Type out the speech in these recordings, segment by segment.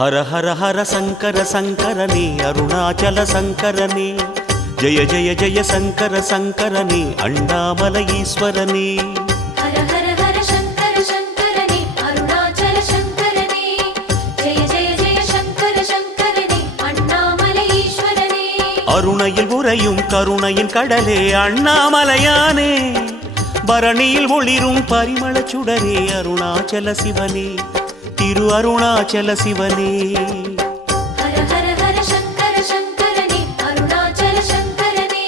हर हर हर शंकर शंकरने अरुणाचल शंकरने जय जय जय शंकर शंकरने अण्णामलै ईश्वरने हर हर हर शंकर शंकरने अरुणाचल शंकरने जय जय जय शंकर शंकरने अण्णामलै ईश्वरने अरुणैயில் உறையும் கருணையின் கடலே அண்ணாமலையானே பரணியில் ஒளிரும் பரிமளச் சுடரே அருணாச்சல சிவனே திரு அருணாச்சல சிவனே हर हर हर शंकर शंकरने अरुणाचल शंकरने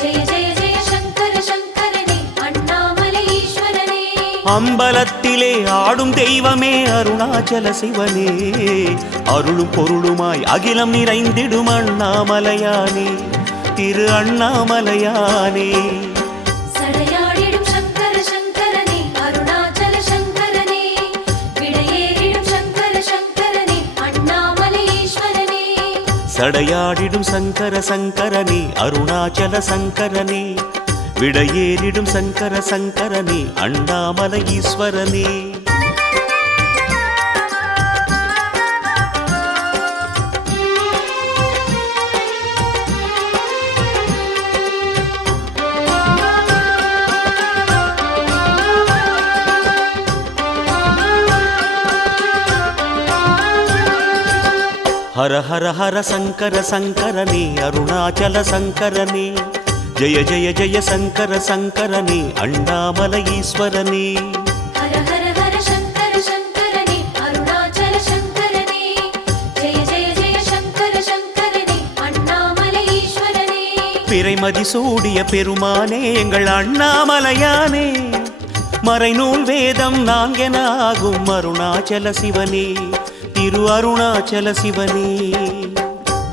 जय जय जय शंकर शंकरने अण्णामलै ईश्वरने அம்பலத்திலே ஆடும் தெய்வமே அருணாச்சல சிவனே அருளும் பொருளுமாய் அகிலம் நிறைந்திடும் அண்ணாமலையானே திரு அண்ணாமலையானே சடையாடிடும் சங்கர சங்கரனே அருணாச்சல சங்கரனே விடையேறிடும் சங்கர சங்கரனே அண்ணாமலை ஈஸ்வரனே हर हर हर शंकर शंकरने अरुणाचल शंकरने जय जय जय शंकर शंकरने अण्णामलै ईश्वरने हर हर हर शंकर शंकरने अरुणाचल शंकरने जय जय जय शंकर शंकरने अण्णामलै ईश्वरने பிறைமதி சூடிய பெருமானே எங்கள் அண்ணாமலையானே மறைநூல் வேதம் நான்கென ஆகும் அருணாச்சல சிவனே திரு அருணாச்சல சிவனே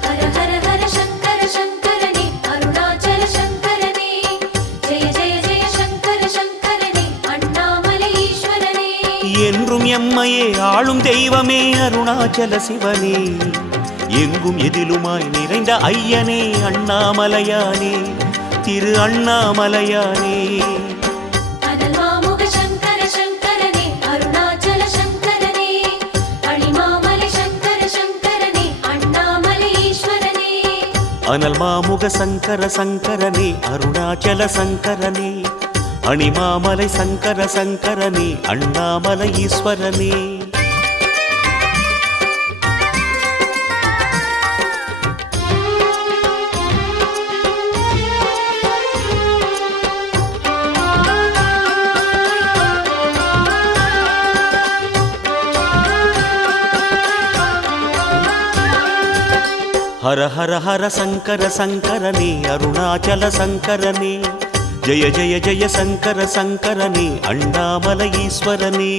हर हर हर शंकर शंकरने अरुणाचल शंकरने जय जय जय शंकर शंकरने अण्णामलै ईश्वरने என்றும் எம்மையே ஆளும் தெய்வமே அருணாச்சல சிவனே எங்கும் எதிலுமாய் நிறைந்த ஐயனே அண்ணாமலையானே திரு அண்ணாமலையானே அனல் மாமுக சங்கர சங்கரனே அருணாச்சல சங்கரனே அணிமாமலை சங்கர சங்கரனே அண்ணாமலை ஈஸ்வரனே हर हर हर शंकर शंकरने अरुणाचल शंकरने जय जय जय शंकर शंकरने अण्णामलै ईश्वरने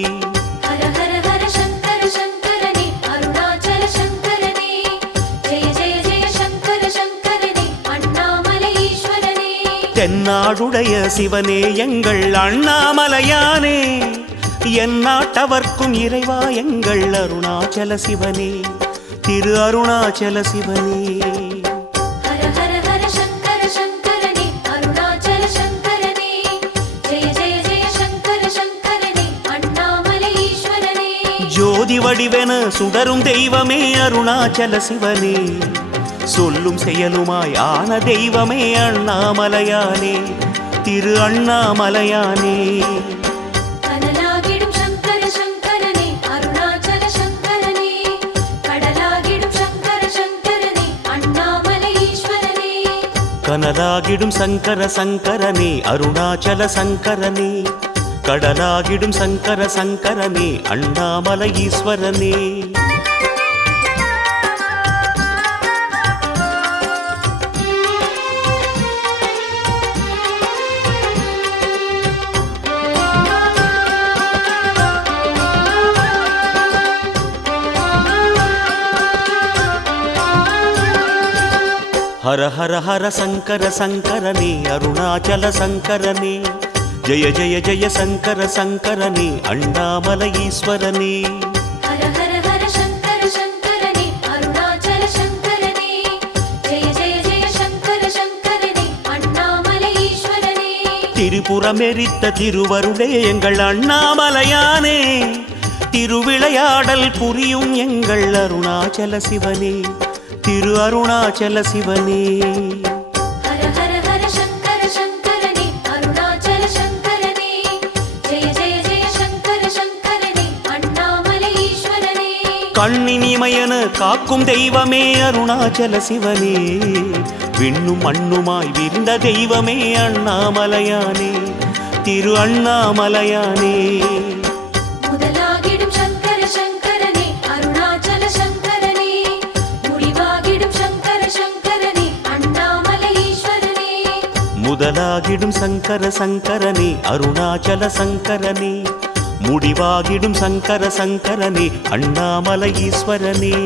हर हर हर शंकर शंकरने अरुणाचल शंकरने जय जय जय शंकर शंकरने अण्णामलै ईश्वरने தென்னாடுடைய சிவனே எங்கள் அண்ணாமலையானே எந்நாட்டவர்க்கும் இறைவா எங்கள் அருணாச்சல சிவனே திரு அருணாச்சல சிவனே हर हर हर शंकर शंकरने अरुणाचल शंकरने जय जय जय शंकर शंकरने अण्णामलै ईश्वरने ஜோதி வடிவென சுடரும் தெய்வமே அருணாச்சல சிவனே சொல்லும் செயலுமாய் ஆன தெய்வமே அண்ணாமலையானே திரு அண்ணாமலையானே கனலாகிடும் சங்கர சங்கரனே அருணாச்சல சங்கரனே கடலாகிடும் சங்கர சங்கரனே அண்ணாமலை ஈஸ்வரனே हर हर हर शंकर शंकरने अरुणाचल शंकरने जय जय जय शंकर शंकरने अण्णामलै ईश्वरने हर हर हर शंकर शंकरने अरुणाचल शंकरने जय जय जय शंकर शंकरने अण्णामलै ईश्वरने திரிபுரம் எரித்த திருவருளே எங்கள் அண்ணாமலையானே திருவிளையாடல் புரியும் எங்கள் அருணாச்சல சிவனே, திரு அருணாச்சல சிவனே. ஹர ஹர ஹர சங்கர சங்கரனே அருணாச்சல சங்கரனே, ஜெய ஜெய ஜெய சங்கர சங்கரனே அண்ணாமலை ஈஸ்வரனே. கண்ணின் இமையன காக்கும் தெய்வமே அருணாச்சல சிவனே, விண்ணும் மண்ணுமாய் விரிந்த தெய்வமே அண்ணாமலையானே, திரு அண்ணாமலையானே. முதலாகிடும் சங்கர சங்கரனே அருணாச்சல சங்கரனே, முடிவாகிடும் சங்கர சங்கரனே அண்ணாமலை ஈஸ்வரனே. முதலாகிடும் சங்கர சங்கரனே அருணாச்சல சங்கரனே, முடிவாகிடும் சங்கர சங்கரனே அண்ணாமலை ஈஸ்வரனே.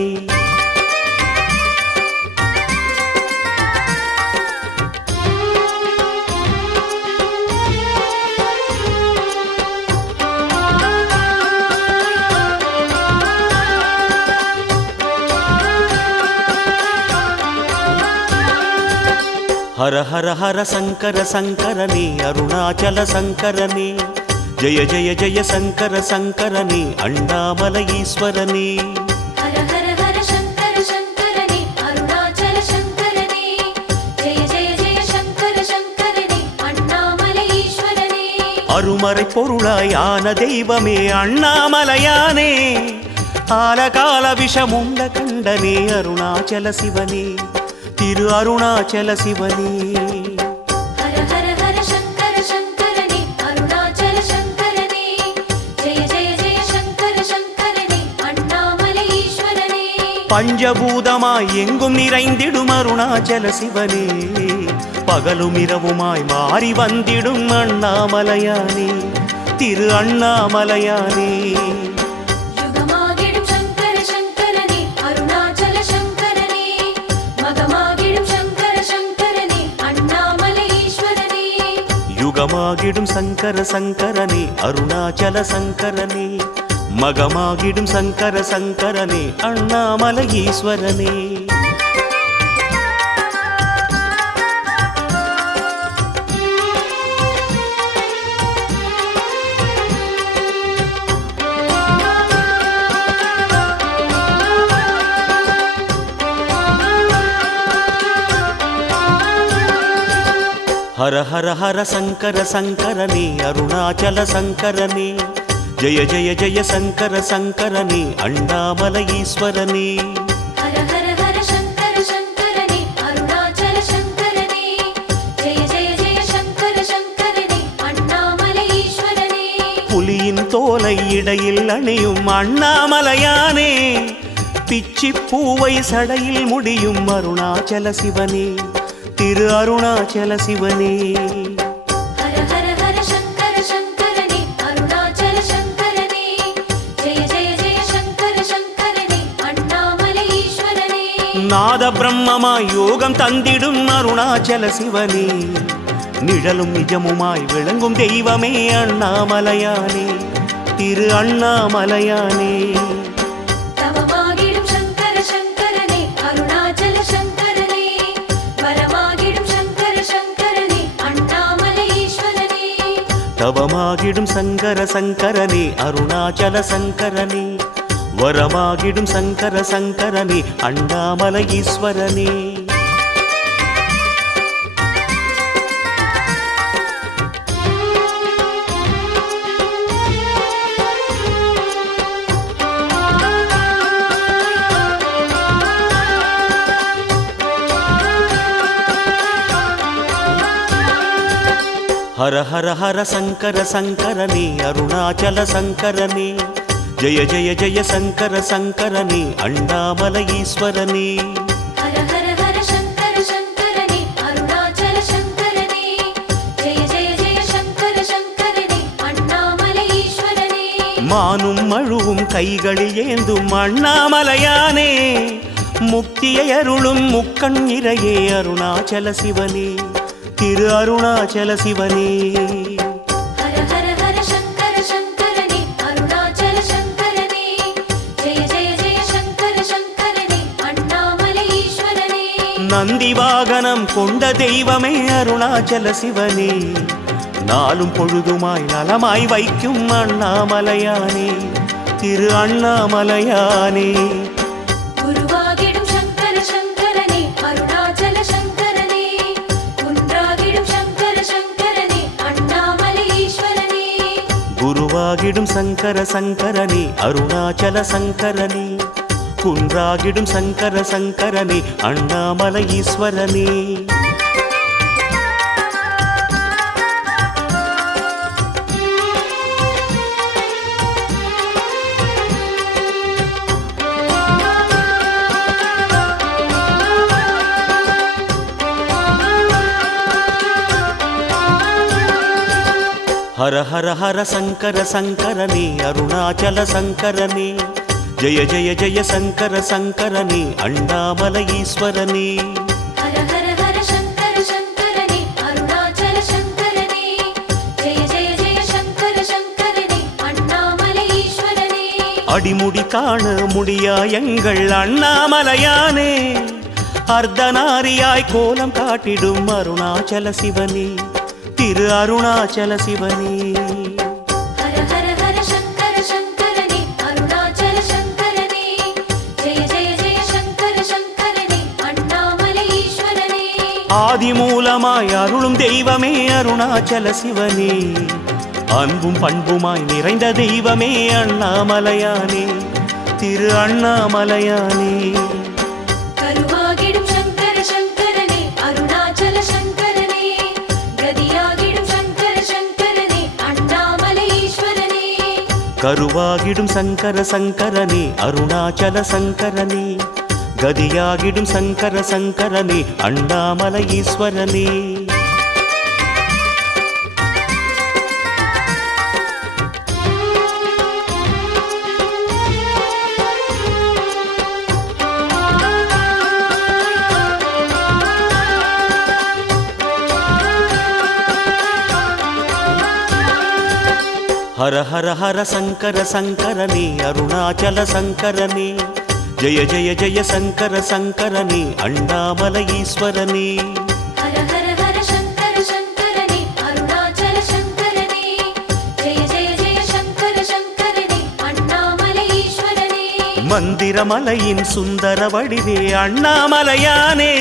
ஹர ஹர ஹர சங்கர சங்கரனே அருணாச்சல சங்கரனே, ஜெய ஜெய ஜெய சங்கர சங்கரனே அண்ணாமலை ஈஸ்வரனே. ஹர ஹர ஹர சங்கர சங்கரனே அருணாச்சல சங்கரனே, ஜெய ஜெய ஜெய சங்கர சங்கரனே அண்ணாமலை ஈஸ்வரனே. அருமறை பொருளாயான தெய்வமே அண்ணாமலையானே, ஆலகால விஷமுண்ட கண்டனே அருணாச்சல சிவனே, திரு அருணாச்சல சிவனே. ஹர ஹர ஹர சங்கர சங்கரனே அருணாச்சல சங்கரனே, ஜெய ஜெய ஜெய சங்கர சங்கரனே அண்ணாமலை ஈஸ்வரனே. பஞ்சபூதமாய் எங்கும் நிறைந்திடும் அருணாச்சல சிவனே, பகலும் இரவுமாய் மாறி வந்திடும் அண்ணாமலையானே, திரு அண்ணாமலையானே. யுகமாகிடும் சங்கர சங்கரனே அருணாச்சல சங்கரனே, மகமாகிடும் சங்கர சங்கரனே அண்ணாமலை ஈஸ்வரனே. யுகமாகிடும் சங்கர சங்கரனே அருணாச்சல சங்கரனே, மகமாகிடும் சங்கர சங்கரனே அண்ணாமலை ஈஸ்வரனே. ஹர ஹர ஹர சங்கர சங்கரனே அருணாச்சல சங்கரனே, ஜெய ஜெய ஜெய சங்கர சங்கரனே அண்ணாமலை ஈஸ்வரனே. ஹர ஹர ஹர சங்கர சங்கரனே அருணாச்சல சங்கரனே, ஜெய ஜெய ஜெய சங்கர சங்கரனே அண்ணாமலை ஈஸ்வரனே. புலியின் தோலை இடையில் அணியும் அண்ணாமலையானே, பிச்சி பூவை சடையில் முடியும் அருணாச்சல சிவனே, திரு அருணாச்சல சிவனே. ஹர ஹர ஹர சங்கர சங்கரனே அருணாச்சல சங்கரனே, ஜெய ஜெய ஜெய சங்கர சங்கரனே அண்ணாமலை ஈஸ்வரனே. நாத பிரம்மமாய் யோகம் தந்திடும் அருணாச்சல சிவனே, நிழலும் நிஜமுமாய் விளங்கும் தெய்வமே அண்ணாமலையானே, திரு அண்ணாமலையானே. தவமாகிடும் சங்கர சங்கரனே அருணாச்சல சங்கரனே, வரமாகிடும் சங்கர சங்கரனே அண்ணாமலை ஈஸ்வரனே. தவமாகிடும் சங்கர சங்கரனே அருணாச்சல சங்கரனே, வரமாகிடும் சங்கர சங்கரனே அண்ணாமலை ஈஸ்வரனே. ஹர ஹர ஹர சங்கர சங்கரனே அருணாச்சல சங்கரனே, ஜெய ஜெய ஜெய சங்கர சங்கரனே அண்ணாமலை ஈஸ்வரனே. ஹர ஹர ஹர சங்கர சங்கரனே அருணாச்சல சங்கரனே, ஜெய ஜெய ஜெய சங்கர சங்கரனே அண்ணாமலை ஈஸ்வரனே. மானும் மழுவும் கைகளில் ஏந்தும் அண்ணாமலையானே, முக்தியை அருளும் முக்கண் இறையே அருணாச்சல சிவனே, திரு அருணாச்சல சிவனே. ஹர ஹர ஹர சங்கர சங்கரனே அருணாச்சல சங்கரனே, ஜெய ஜெய ஜெய சங்கர சங்கரனே அண்ணாமலை ஈஸ்வரனே. நந்தி வாகனம் கொண்ட தெய்வமே அருணாச்சல சிவனே, நாளும் பொழுதுமாய் நலமாய் வைக்கும் அண்ணாமலையானே, திரு அண்ணாமலையானே. குருவாகிடும் சங்கர சங்கரனே அருணாச்சல சங்கரனே குன்றாகிடும் சங்கர சங்கரனே அண்ணாமலை ஈஸ்வரனே. குருவாகிடும் சங்கர சங்கரனே அருணாச்சல சங்கரனே குன்றாகிடும் சங்கர சங்கரனே அண்ணாமலை ஈஸ்வரனே. ஹர ஹர ஹர சங்கர சங்கரனே அருணாச்சல சங்கரனே ஜெய ஜெய ஜெய சங்கர சங்கரனே அண்ணாமலை ஈஸ்வரனே. ஹர ஹர ஹர சங்கர சங்கரனே அருணாச்சல சங்கரனே ஜெய ஜெய ஜெய சங்கர சங்கரனே அண்ணாமலை ஈஸ்வரனே. அடிமுடி காண முடியா எங்கள் அண்ணாமலையானே அர்த்தநாரியாய் கோலம் காட்டிடும் அருணாச்சல சிவனே திரு அருணாச்சல சிவனே. ஹர ஹர ஹர சங்கர சங்கரனே அருணாச்சல சங்கரனே ஜெய ஜெய ஜெய சங்கர சங்கரனே அண்ணாமலை ஈஸ்வரனே. ஆதி மூலமாய் அருளும் தெய்வமே அருணாச்சல சிவனே அன்பும் பண்புமாய் நிறைந்த தெய்வமே அண்ணாமலையானே திரு அண்ணாமலையானே. கருவாகிடும் சங்கர சங்கரனே அருணாச்சல சங்கரனே கதியாகிடும் சங்கர சங்கரனே அண்ணாமலை ஈஸ்வரனே. கருவாகிடும் சங்கர சங்கரனே அருணாச்சல சங்கரனே கதியாகிடும் சங்கர சங்கரனே அண்ணாமலை ஈஸ்வரனே. ஹர ஹர ஹர சங்கர சங்கரனே அருணாச்சல சங்கரனே ஜெய ஜெய ஜெய சங்கர சங்கரனே அண்ணாமலை ஈஸ்வரனே. ஹர ஹர ஹர சங்கர சங்கரனே அருணாச்சல சங்கரனே ஜெய ஜெய ஜெய சங்கர சங்கரனே அண்ணாமலை ஈஸ்வரனே. மந்திரமலையின் சுந்தர வடிவே அண்ணாமலையானே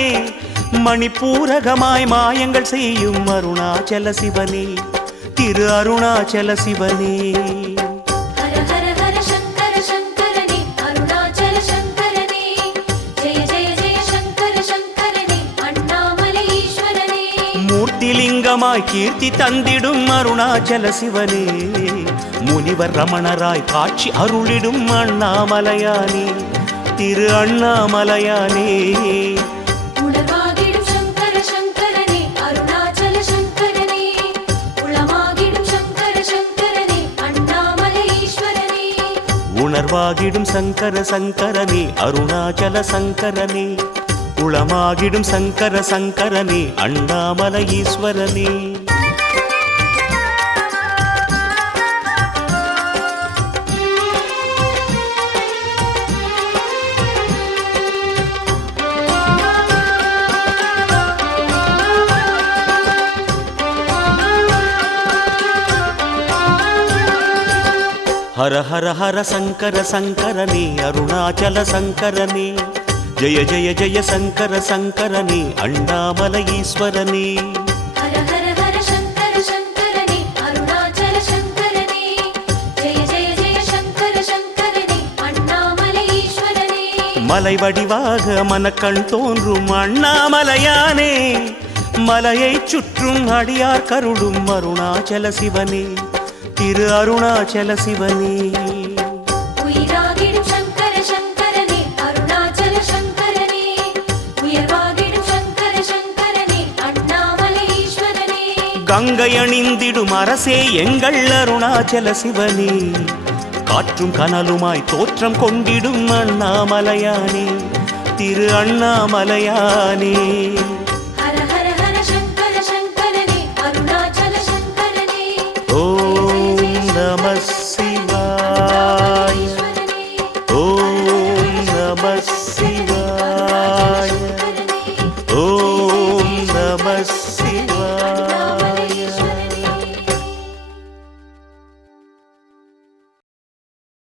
மணிப்பூரகமாய் மாயங்கள் செய்யும் அருணாச்சல சிவனே திரு அருணாச்சல சிவனே. ஹர ஹர ஹர சங்கர சங்கரனே அருணாச்சல சங்கரனே ஜெய ஜெய ஜெய சங்கர சங்கரனே அண்ணாமலை ஈஸ்வரனே. மூர்த்திலிங்கமாய் கீர்த்தி தந்திடும் அருணாச்சல சிவனே முனிவர் ரமணராய் காட்சி அருளிடும் அண்ணாமலையானே திரு அண்ணாமலையானே. உணர்வாகிடும் சங்கர சங்கரனே அருணாச்சல சங்கரனே உளமாகிடும் சங்கர சங்கரனே அண்ணாமலை ஈஸ்வரனே. உணர்வாகிடும் சங்கர சங்கரனே அருணாச்சல சங்கரனே உளமாகிடும் சங்கர சங்கரனே அண்ணாமலை ஈஸ்வரனே. ஹர ஹர ஹர சங்கர சங்கரனே அருணாச்சல சங்கரனே ஜெய ஜெய ஜெய சங்கர சங்கரனே அண்ணாமலை ஈஸ்வரனே. ஹர ஹர ஹர சங்கர சங்கரனே அருணாச்சல சங்கரனே ஜெய ஜெய ஜெய சங்கர சங்கரனே அண்ணாமலை ஈஸ்வரனே. மலை வடிவாக மனக்கண் தோன்றும் அண்ணாமலையானே மலையை சுற்றும் அடியார் கருடும் அருணாச்சல சிவனே திரு அருணாச்சல சிவனே. உயிராகிடும் சங்கர சங்கரனே அருணாச்சல சங்கரனே உயர்வாகிடும் சங்கர சங்கரனே அண்ணாமலை ஈஸ்வரனே. கங்கை அணிந்திடும் அரசே எங்கள் அருணாச்சல சிவனே காற்றும் கனலுமாய் தோற்றம் கொண்டிடும் அண்ணாமலையானே திரு அண்ணாமலையானே. ஹர ஹர ஹர சங்கர சங்கரனே அருணாச்சல சங்கரனே ஓம் நம சிவாய ஈஸ்வரனே. ஓம் நம சிவாய.